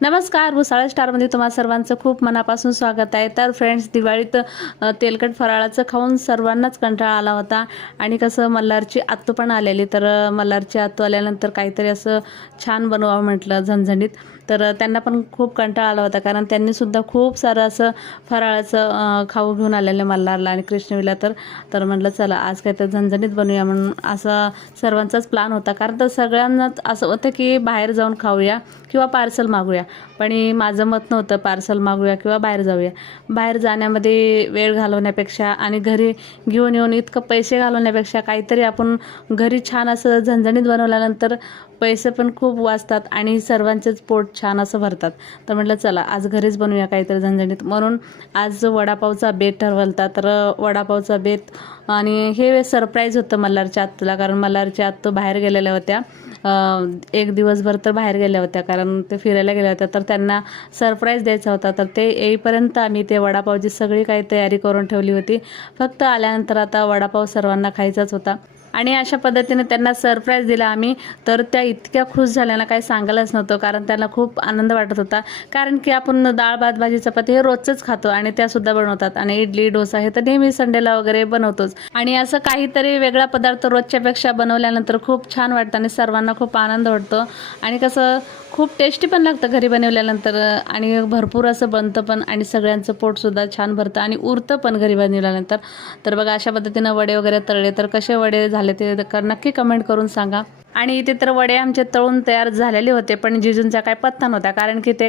नमस्कार, भुसावळ स्टारमध्ये तुम्हा सर्वांचं खूप मनापासून स्वागत आहे। तर फ्रेंड्स, दिवाळीत तेलकट फराळाचं खाऊन सर्वांनाच कंटाळा आला होता आणि कसं मल्हारची आत्तू पण आलेली। तर मल्हारची आत्तू आल्यानंतर काहीतरी असं छान बनवावं म्हटलं झणझणीत। तर त्यांना पण खूप कंटाळा आला होता, कारण त्यांनी सुद्धा खूप सारं असं फराळाचं खाऊ घेऊन आलेलं मल्हारला आणि कृष्णवीला। तर म्हटलं चला आज काय तर झणझणीत बनवूया म्हणून असा सर्वांचाच प्लॅन होता। कारण तर सगळ्यांनाच असं होतं की बाहेर जाऊन खाऊया किंवा पार्सल मागूया, पण माझं मत नव्हतं पार्सल मागूया किंवा बाहेर जाऊया। बाहेर जाण्यामध्ये वेळ घालवण्यापेक्षा आणि घरी घेऊन येऊन इतकं पैसे घालवण्यापेक्षा काहीतरी आपण घरी छान असं झणझणीत बनवल्यानंतर पैसे पण खूप वाचतात आणि सर्वांचेच पोट छान असं भरतात। तर म्हटलं चला आज घरीच बनवूया काहीतरी झणझणीत, म्हणून आज वडापावचा बेत ठरवलता। तर वडापावचा बेत आणि हे सरप्राईज होतं मल्हारच्या आत्तूला, कारण मल्हारच्या आत्तू बाहेर गेलेल्या होत्या, एक दिवसभर तर बाहेर गेल्या होत्या, कारण ते फिरायला गेल्या होत्या। तर त्यांना सरप्राईज द्यायचा होता, तर ते येईपर्यंत आम्ही ते वडापावची सगळी काही तयारी करून ठेवली होती। फक्त आल्यानंतर आता वडापाव सर्वांना खायचाच होता आणि अशा पद्धतीने त्यांना सरप्राईज दिला आम्ही। तर त्या इतक्या खुश झाल्या ना, काही सांगायलाच नव्हतं, कारण त्यांना खूप आनंद वाटत होता। कारण की आपण डाळ भात भाजी चपाती हे रोजच खातो आणि त्यासुद्धा बनवतात, आणि इडली डोसा हे तर नेहमी संडेला वगैरे बनवतोच, आणि असं काहीतरी वेगळा पदार्थ रोजच्यापेक्षा बनवल्यानंतर खूप छान वाटतं आणि सर्वांना खूप आनंद वाटतो। आणि कसं खूप टेस्टी पण लागतं घरी बनवल्यानंतर, आणि भरपूर असं बनतं पण, आणि सगळ्यांचं पोटसुद्धा छान भरतं आणि उरतं पण घरी बनवल्यानंतर। तर बघा अशा पद्धतीनं वडे वगैरे तळले, तर कसे वडे झाले ते नक्की कमेंट करून सांगा। आणि इथे तर वडे आमचे तळून तयार झालेले होते, पण जिजूंचा काय पत्ता नव्हता, कारण की ते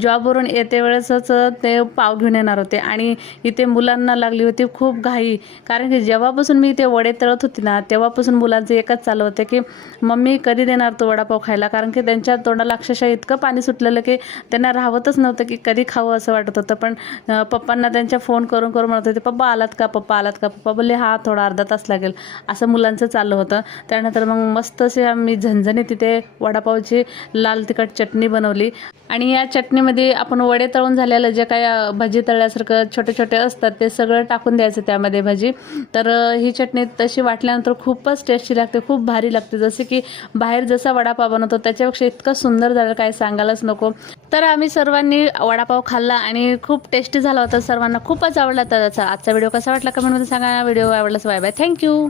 जॉबवरून येते वेळेसच ते पाव घेऊन येणार होते आणि इथे मुलांना लागली होती खूप घाई। कारण की जेव्हापासून मी ते वडे तळत होती ना, तेव्हापासून मुलांचं एकच चालू होतं की मम्मी कधी देणार तो वडापाव खायला, कारण की त्यांच्या तोंडाला अक्षरशः इतकं पाणी सुटलेलं की त्यांना राहवतच नव्हतं की कधी खावं असं वाटत होतं। पण पप्पांना त्यांच्या फोन करून करून म्हणत होते, पप्पा आलात का, पप्पा आलात का। पप्पा बोलले हा थोडा अर्धा तास लागेल, असं मुलांचं चाललं होतं। त्यानंतर मग मस्त असे आम्ही झणझणीत तिथे वडापावची लाल तिखट चटणी बनवली, आणि या चटणीमध्ये आपण वडे तळून झालेलं जे काय भजी तळल्यासारखं छोटे छोटे असतात ते सगळं टाकून द्यायचं त्यामध्ये भजी। तर ही चटणी तशी वाटल्यानंतर खूपच टेस्टी लागते, खूप भारी लागते, जसे की बाहेर जसा वडापाव बनवतो त्याच्यापेक्षा इतकं सुंदर झालं काय सांगायलाच नको। तर आम्ही सर्वांनी वडापाव खाल्ला आणि खूप टेस्टी झाला होता, सर्वांना खूपच आवडला। तर आजचा व्हिडिओ कसा वाटला कमेंटमध्ये सांगा। व्हिडिओ आवडलाच बाय बाय, थँक्यू।